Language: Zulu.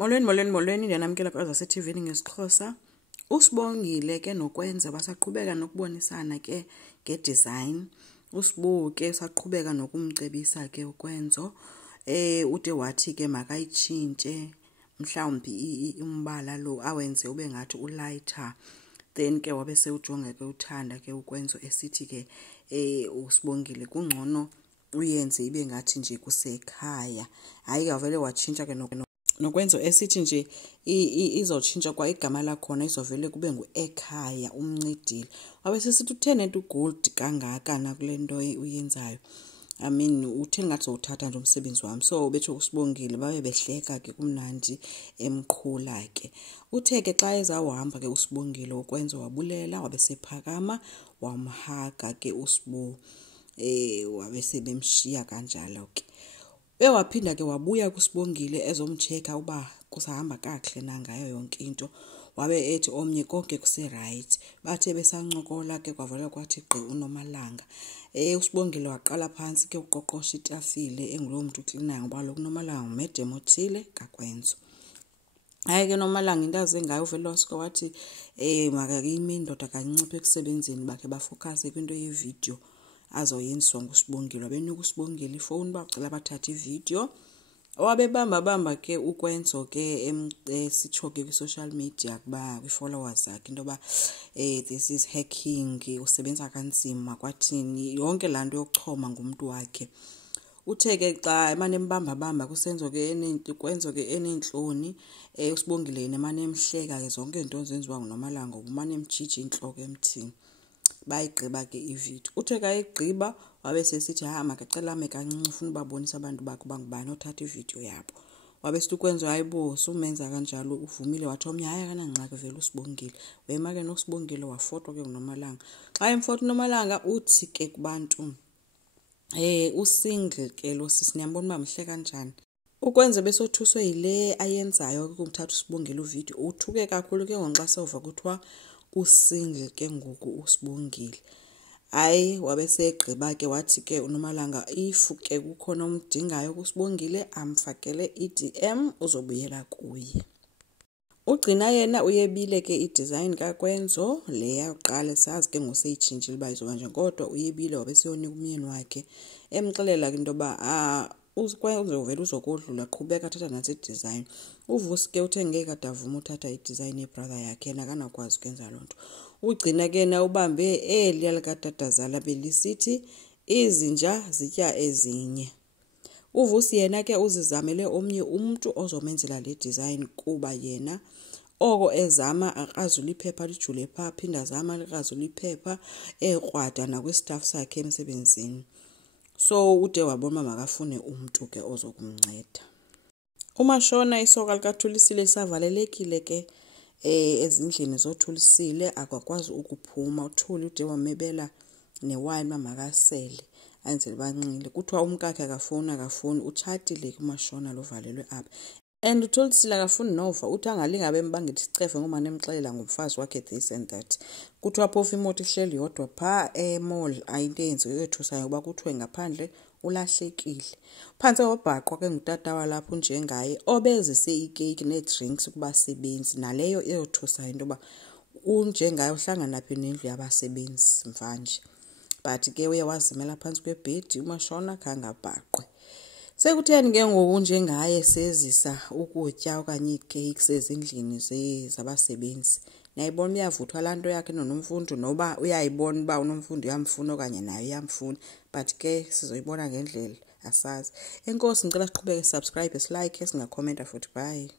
Molweni ndiyanamkela kwaza se-TV ngesixhosa. Usibongile ke nokwenza basaqhubeka nokubonisana ke ngedesign. Usibu ke saqhubeka nokumcebisa ke ukwenzo. Ude wathi ke makayitshintshe mhlawumbi umbala lo awenze ube ngathi ulighter. Then ke wabe sewujonga ke uthanda ke ukwenzo esithi ke usibongile kungcono uyenze ibe ngathi nje kusekhaya. Hayi avele watshintsha ke nokwenzo esithi nje izotshintsha kwa igama lakhona izovele kube nguekhaya umncedile. Wabe sesithi uthene into gold kangaka na kule nto uyenzayo. I mean uthe ngathi uthatha nje umsebenzi wami. So bethu usibongile babe behleka ke kumnandi emqhula ke. Uthe ke xa ezawuhamba ke usibongile ukwenza wabulela wabe sephakama wamhaga ke usibu wabe sebemshiya kanjalo ke. Waphinda ke wabuya kusibongile ezomcheka uba kusahamba kakuhle na ngayo yonke into. Wabe ethi omnye konke kuse right. Bathe besancokola ke kwavala kwathi gqi uNomalanga. Usibongile waqala phansi ke uqoqosha itafile engulo muntu uklinayo ngoba lo kuNomalanga umedem othile kaKwenzo. Hayi ke Nomalanga into azengayo uVelosko wathi makayimi indoda kanciphe ekusebenzini bakhe bafocus kwinto yevideo azoyenziswa ngusibongile. Wabenika usibongile ifone bacela bathatha ivideo. Wabebamba ke ukwenzo ke sitsho ke kwi-social media kuba kwi-followers zakhe into ba this is hacking usebenza kanzima kwathini yonke lanto yokuchoma ngumuntu wakhe. Uthe ke xa emane embamba kusenzo ke kwenzo ke enenhloni usibongile yena emane emhleka ke zonke into ezenziwa nguNomalanga umane emjija inhloko emthini. Bayigqiba ke ivideo. Uthe kayigqiba wabe sesithi makacela kancinci ufuna ubabonisa abantu bakho bangubani othatha ivideo yabo. Wabe sithi ukwenza hayibo sumenza kanjalo uvumile wathi omnye hayi akanangxaki vele usibongile. Wema ke nosibongile wafoto ke nguNomalanga. Xa emfoto uNomalanga uthi ke kubantu usingle ke lo sisi niyambona uba mhle kanjani. Ukwenza besothuswe yile ayenzayo ukumthatha usibongile uvideo. Uthuke kakhulu ke ngonxa sova kuthiwa usingle ke ngoku usibongile. Hayi wabe segqiba ke wathi ke uNomalanga if ke kukhona umdingayo kusibongile amfakele iDM uzobuyela kuye. Ugcina yena uyebile ke idesign kaKwenzo le yaqala sazi ke ngoseyitshintshile ba izoba nje kodwa uyebile wabe seyonika umyeni wakhe emxelela into ba Kwenzo vele uzokodlula qhubeka thatha nathi design. Uvusi ke uthe ngeke adavuma uthatha idesign yebrother yakhe yena kanakwazi ukwenza lonto. Ugcina ke na ubambe eliya likaDadazala belisithi izinja zitya ezinye. Uvusi yena ke uzizamele omnye umuntu ozomenzela le design kuba yena oko ezama akazula iphepha lijule pha phinda zama akazula iphepha ekrwada nakwistaff sakhe emsebenzini. So ude wabona makafune umuntu ke ozokumnceda. UMashona isoka likaThulisile savalelekile ke ezindlini zoThulisile akakwazi ukuphuma. uThuli ude wamebela newine makasele enzele banxile. Kuthiwa umkakhe akafoni utshatile kuMashona lovalelwe apha. And uThulisile akafuni nova uthi angalinga bembangela isicefe ngoma nemxelela ngomfazi wakhe this and that. Kuthiwa phofu imoto ihleli yodwa pha emall ayinto eyenziwe ethusayo ngoba kuthiwe ngaphandle ulahlekile. Phansi wabhaqwa ke ngutata walapho njengaye obezise icake nedrinks kubasebenzi naleyo eyothusayo into ba unjengaye uhlangana naphi nendlu yabasebenzi mvanje. But ke uye wazimela phansi kwebhedi uMashona kangabhaqwe. Sekutheni ke ngoku njengaye sezisa ukutya okanye icakes ezindlini zabasebenzi. Niyayibona uyavuthwa lanto yakhe noNomfundo noba uyayibona uba uNomfundo uyamfuna okanye naye uyamfuna but ke sizoyibona ngendlela asazi. Enkosi ngicela siqhubeke subscribe, like, singakhomenta futhi bye.